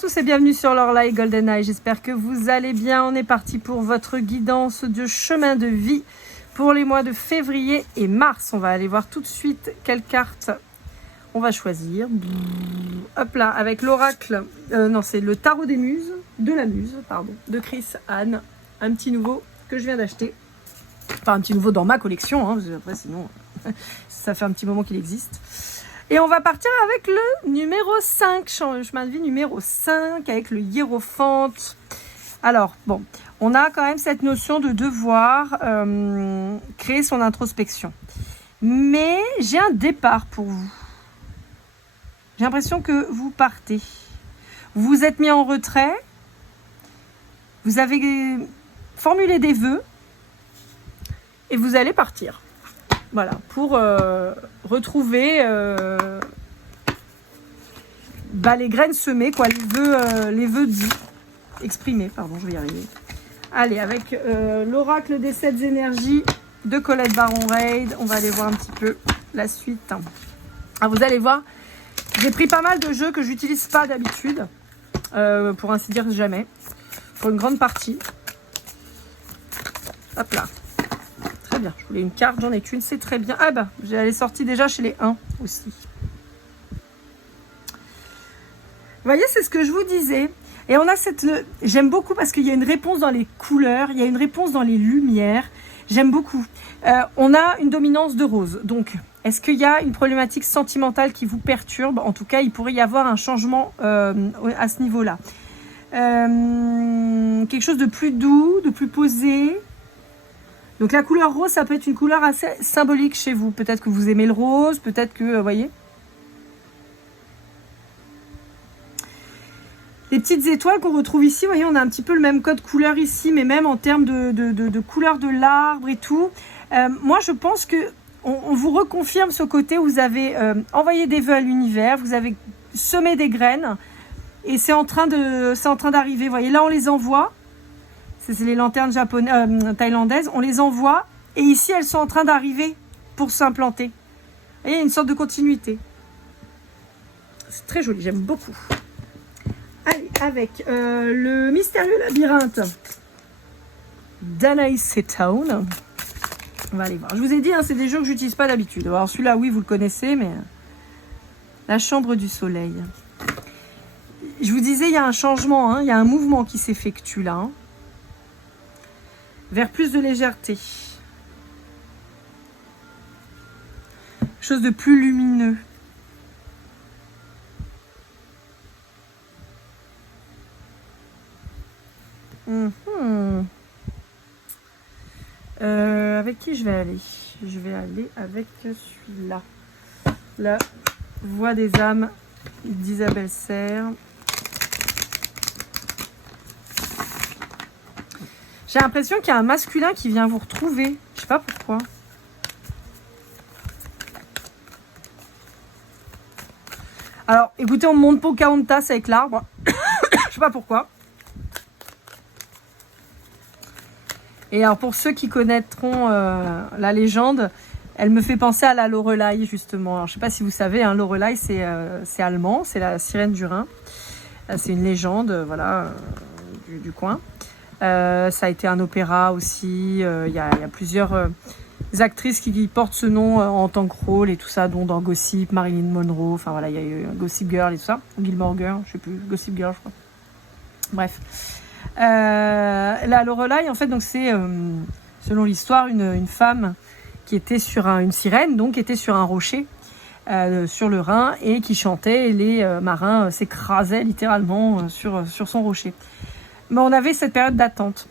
tous et bienvenue sur Lorelai GoldenEye, j'espère que vous allez bien. On est parti pour votre guidance de chemin de vie pour les mois de février et mars. On va aller voir tout de suite quelle carte on va choisir. Hop là, avec l'oracle, non c'est le tarot des muses, de Chris Anne, un petit nouveau que je viens d'acheter. Enfin un petit nouveau dans ma collection, hein, parce que après sinon ça fait un petit moment qu'il existe. Et on va partir avec le numéro 5, chemin de vie numéro 5, avec le hiérophante. Alors, bon, on a quand même cette notion de devoir créer son introspection. Mais j'ai un départ pour vous. J'ai l'impression que vous partez. Vous vous êtes mis en retrait. Vous avez formulé des vœux. Et vous allez partir. Voilà, pour retrouver les graines semées, quoi, les vœux dits, exprimés, pardon, je vais y arriver. Allez, avec l'oracle des 7 énergies de Colette Baron-Reid, on va aller voir un petit peu la suite. Ah, vous allez voir, j'ai pris pas mal de jeux que j'utilise pas d'habitude, pour ainsi dire jamais, pour une grande partie. Hop là. Très bien, je voulais une carte, j'en ai qu'une, c'est très bien. Ah bah, elle est sortie déjà chez les 1 aussi. Vous voyez, c'est ce que je vous disais. Et on a cette... J'aime beaucoup parce qu'il y a une réponse dans les couleurs, il y a une réponse dans les lumières. J'aime beaucoup. On a une dominance de rose. Donc, est-ce qu'il y a une problématique sentimentale qui vous perturbe? En tout cas, il pourrait y avoir un changement à ce niveau-là. Quelque chose de plus doux, de plus posé. Donc la couleur rose, ça peut être une couleur assez symbolique chez vous. Peut-être que vous aimez le rose, peut-être que, vous voyez. Les petites étoiles qu'on retrouve ici, vous voyez, on a un petit peu le même code couleur ici, mais même en termes de couleur de l'arbre et tout. Moi, je pense que on vous reconfirme ce côté où vous avez envoyé des vœux à l'univers, vous avez semé des graines, et c'est en train d'arriver. Vous voyez, là, on les envoie. C'est les lanternes thaïlandaises, on les envoie et ici elles sont en train d'arriver pour s'implanter. Vous voyez, il y a une sorte de continuité. C'est très joli, j'aime beaucoup. Allez, avec le mystérieux labyrinthe d'Anaïs Setown. On va aller voir. Je vous ai dit, hein, c'est des jeux que j'utilise pas d'habitude. Alors celui-là, oui, vous le connaissez, mais la chambre du soleil. Je vous disais, il y a un changement, hein, il y a un mouvement qui s'effectue là. Hein. Vers plus de légèreté. Quelque chose de plus lumineux. Avec qui je vais aller? Je vais aller avec celui-là. La voix des âmes d'Isabelle Serre. J'ai l'impression qu'il y a un masculin qui vient vous retrouver. Je sais pas pourquoi. Alors, écoutez, on monte Pocahontas avec l'arbre. Je sais pas pourquoi. Et alors, pour ceux qui connaîtront la légende, elle me fait penser à la Lorelai, justement. Alors, je sais pas si vous savez, hein, Lorelai, c'est allemand. C'est la sirène du Rhin. C'est une légende, voilà, du coin. Ça a été un opéra aussi. Il y a plusieurs actrices qui portent ce nom en tant que rôle et tout ça, dont dans Gossip, Marilyn Monroe. Enfin voilà, il y a eu Gossip Girl et tout ça. Gilmore Girl, je sais plus. Gossip Girl, je crois. Bref. La Lorelai, en fait, donc c'est, selon l'histoire, une femme qui était sur une sirène, donc qui était sur un rocher sur le Rhin et qui chantait. Et les marins s'écrasaient littéralement sur son rocher. Mais on avait cette période d'attente.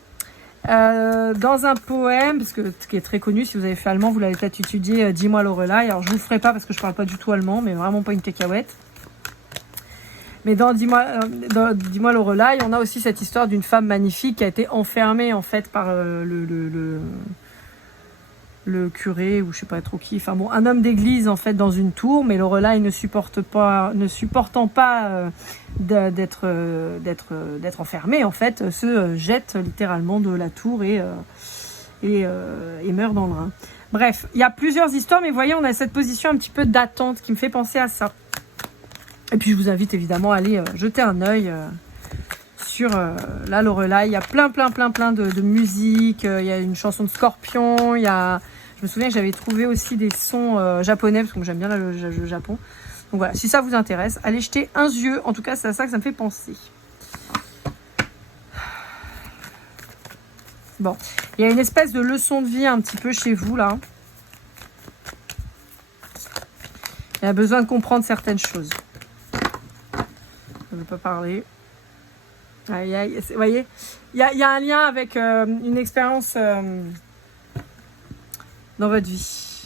Dans un poème, parce que qui est très connu, si vous avez fait allemand, vous l'avez peut-être étudié, Dis-moi Lorelai. Alors je ne vous le ferai pas parce que je ne parle pas du tout allemand, mais vraiment pas une cacahuète. Mais dans Dis-moi Lorelai, on a aussi cette histoire d'une femme magnifique qui a été enfermée en fait par le curé ou je sais pas trop qui, enfin bon, un homme d'église en fait dans une tour, mais Lorelai ne supportant pas d'être enfermée en fait, se jette littéralement de la tour et meurt dans le Rhin. Bref, il y a plusieurs histoires, mais vous voyez, on a cette position un petit peu d'attente qui me fait penser à ça. Et puis je vous invite évidemment à aller jeter un œil sur la Lorelai. Il y a plein de musique. Il y a une chanson de Scorpion. Il y a... Je me souviens que j'avais trouvé aussi des sons japonais, parce que j'aime bien le Japon. Donc voilà, si ça vous intéresse, allez jeter un yeux. En tout cas, c'est à ça que ça me fait penser. Bon, il y a une espèce de leçon de vie un petit peu chez vous, là. Il y a besoin de comprendre certaines choses. Je ne veux pas parler. Vous voyez, il y a un lien avec une expérience dans votre vie.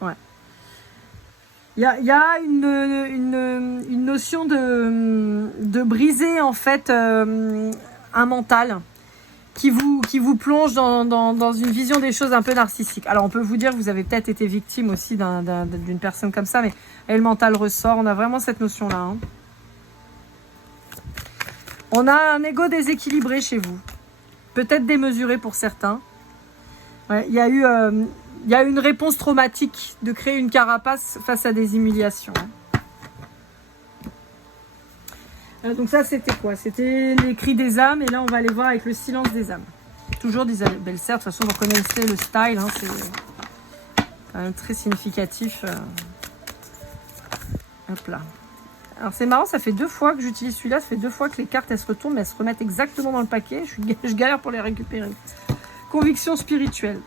Ouais. Il y a une notion de briser, en fait, un mental qui vous plonge dans une vision des choses un peu narcissique. Alors, on peut vous dire que vous avez peut-être été victime aussi d'une personne comme ça, mais le mental ressort. On a vraiment cette notion-là, hein. On a un ego déséquilibré chez vous. Peut-être démesuré pour certains. Ouais, il y a eu une réponse traumatique de créer une carapace face à des humiliations. Donc ça, c'était quoi? C'était les cris des âmes. Et là, on va aller voir avec le silence des âmes. Toujours d'Isabelle Serre. De toute façon, vous connaissez le style. Hein, c'est quand même très significatif. Hop là. Alors c'est marrant, ça fait 2 fois que j'utilise celui-là, ça fait 2 fois que les cartes elles se retournent, mais elles se remettent exactement dans le paquet. Je galère pour les récupérer. Conviction spirituelle.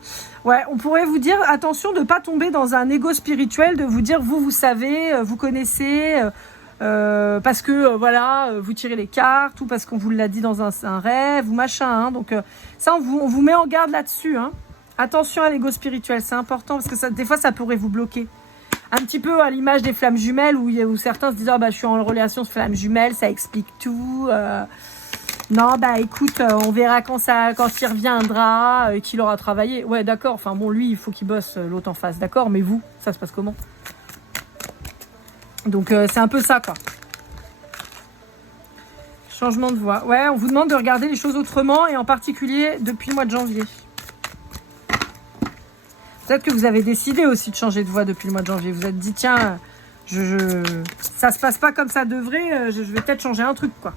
Ouais, on pourrait vous dire, attention de ne pas tomber dans un ego spirituel, de vous dire, vous savez, vous connaissez, parce que, voilà, vous tirez les cartes, ou parce qu'on vous l'a dit dans un rêve, ou machin. Hein. Donc ça, on vous met en garde là-dessus. Hein. Attention à l'ego spirituel, c'est important, parce que ça, des fois, ça pourrait vous bloquer. Un petit peu à l'image des flammes jumelles où certains se disent oh, bah, je suis en relation de flammes jumelles, ça explique tout. Non, bah écoute, on verra quand il reviendra, qu'il aura travaillé. Ouais, d'accord. Enfin bon, lui, il faut qu'il bosse l'autre en face. D'accord, mais vous, ça se passe comment? Donc c'est un peu ça, quoi. Changement de voix. Ouais, on vous demande de regarder les choses autrement et en particulier depuis le mois de janvier. Peut-être que vous avez décidé aussi de changer de voie depuis le mois de janvier. Vous vous êtes dit, tiens, ça se passe pas comme ça devrait, je vais peut-être changer un truc, quoi.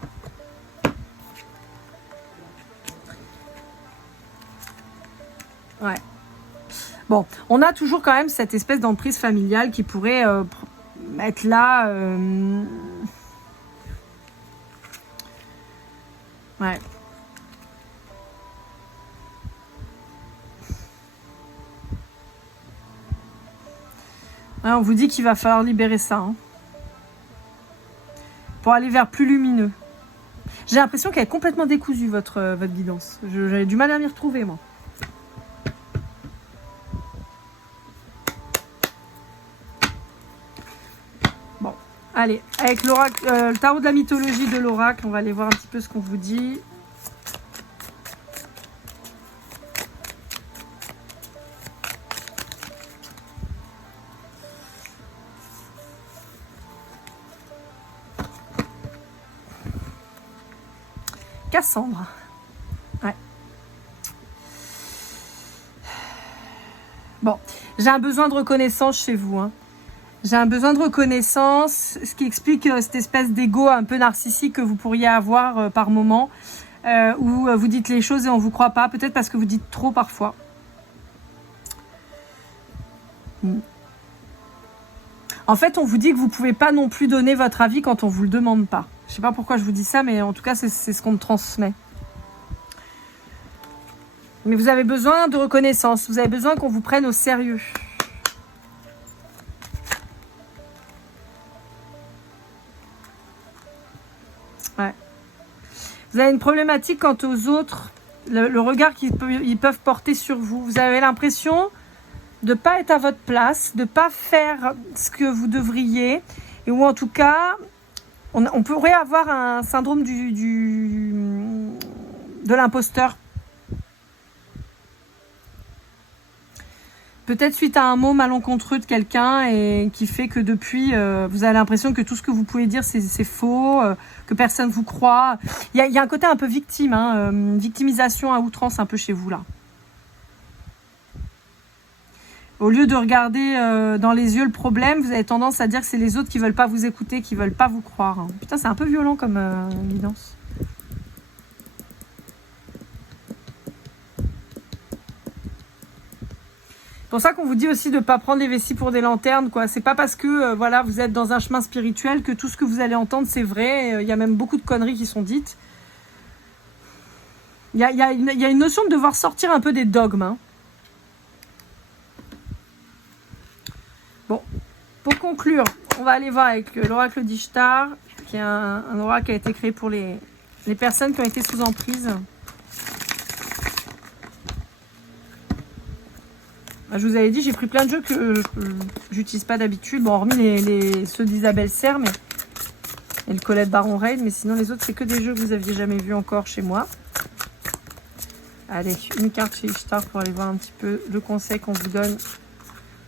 Ouais. Bon, on a toujours quand même cette espèce d'emprise familiale qui pourrait être là. Ouais. Ouais, on vous dit qu'il va falloir libérer ça. Hein, pour aller vers plus lumineux. J'ai l'impression qu'elle est complètement décousue, votre guidance. J'ai du mal à m'y retrouver, moi. Bon, allez. Avec l'oracle, le tarot de la mythologie de l'oracle, on va aller voir un petit peu ce qu'on vous dit. Cassandre. Ouais. Bon, j'ai un besoin de reconnaissance chez vous. Hein. J'ai un besoin de reconnaissance, ce qui explique cette espèce d'ego un peu narcissique que vous pourriez avoir par moment, où vous dites les choses et on ne vous croit pas, peut-être parce que vous dites trop parfois. En fait, on vous dit que vous ne pouvez pas non plus donner votre avis quand on ne vous le demande pas. Je ne sais pas pourquoi je vous dis ça, mais en tout cas, c'est ce qu'on me transmet. Mais vous avez besoin de reconnaissance. Vous avez besoin qu'on vous prenne au sérieux. Ouais. Vous avez une problématique quant aux autres, le regard qu'ils peuvent porter sur vous. Vous avez l'impression de ne pas être à votre place, de ne pas faire ce que vous devriez, et ou en tout cas... On pourrait avoir un syndrome de l'imposteur. Peut-être suite à un mot malencontreux de quelqu'un et qui fait que depuis, vous avez l'impression que tout ce que vous pouvez dire, c'est faux, que personne ne vous croit. Il y a un côté un peu victime, hein, victimisation à outrance un peu chez vous là. Au lieu de regarder dans les yeux le problème, vous avez tendance à dire que c'est les autres qui veulent pas vous écouter, qui veulent pas vous croire. Putain, c'est un peu violent comme guidance. C'est pour ça qu'on vous dit aussi de ne pas prendre les vessies pour des lanternes, quoi. C'est pas parce que voilà, vous êtes dans un chemin spirituel que tout ce que vous allez entendre, c'est vrai. Il y a même beaucoup de conneries qui sont dites. Il y a une notion de devoir sortir un peu des dogmes, hein. Bon, pour conclure, on va aller voir avec l'oracle d'Ishtar, qui est un oracle qui a été créé pour les personnes qui ont été sous emprise. Je vous avais dit, j'ai pris plein de jeux que j'utilise pas d'habitude. Bon, hormis ceux d'Isabelle Serre et le Colette Baron Raid, mais sinon les autres, c'est que des jeux que vous aviez jamais vus encore chez moi. Allez, une carte chez Ishtar pour aller voir un petit peu le conseil qu'on vous donne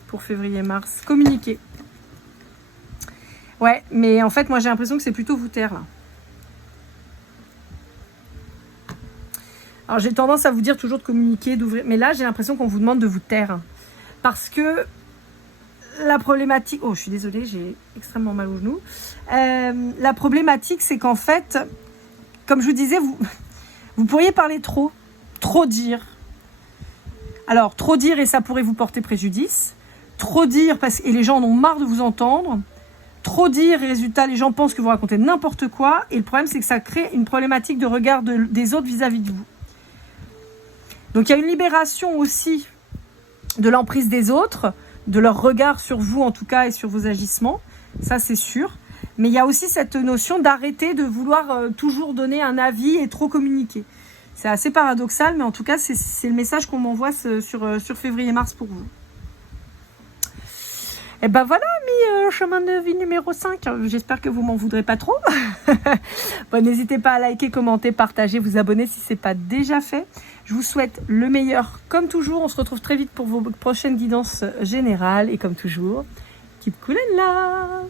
pour février-mars. Communiquer. Ouais, mais en fait, moi j'ai l'impression que c'est plutôt vous taire là. Alors j'ai tendance à vous dire toujours de communiquer, d'ouvrir, mais là j'ai l'impression qu'on vous demande de vous taire. Parce que la problématique... Oh, je suis désolée, j'ai extrêmement mal au genou. La problématique, c'est qu'en fait, comme je vous disais, vous pourriez parler trop dire. Alors, trop dire et ça pourrait vous porter préjudice. Trop dire et les gens en ont marre de vous entendre. Trop dire et résultat, les gens pensent que vous racontez n'importe quoi. Et le problème, c'est que ça crée une problématique de regard des autres vis-à-vis de vous. Donc, il y a une libération aussi de l'emprise des autres, de leur regard sur vous en tout cas et sur vos agissements. Ça, c'est sûr. Mais il y a aussi cette notion d'arrêter de vouloir toujours donner un avis et trop communiquer. C'est assez paradoxal, mais en tout cas, c'est le message qu'on m'envoie sur février-mars pour vous. Et ben voilà, chemin de vie numéro 5. J'espère que vous m'en voudrez pas trop. Bon, n'hésitez pas à liker, commenter, partager, vous abonner si ce n'est pas déjà fait. Je vous souhaite le meilleur comme toujours. On se retrouve très vite pour vos prochaines guidances générales. Et comme toujours, keep cool and love.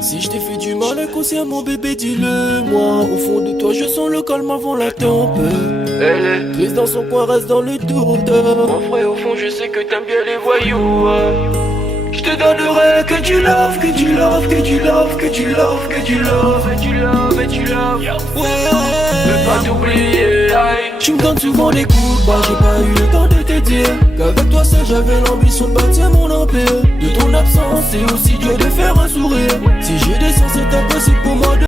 Si je t'ai fait du mal inconsciemment bébé dis-le moi. Au fond de toi je sens le calme avant la tempête. Elle est prise dans son coin, reste dans le doute. Mon frère au fond je sais que t'aimes bien les voyous. Je te donnerai que du love, que du love, que du love, que du love, que du love, et du love, et du love. Ouais, veux pas t'oublier. Tu me donnes souvent des coups de barre, j'ai pas eu le temps de te dire qu'avec toi seul j'avais l'ambition de bâtir mon empire. De ton absence c'est aussi dur de faire un sourire. Si j'ai des sens c'est impossible pour moi de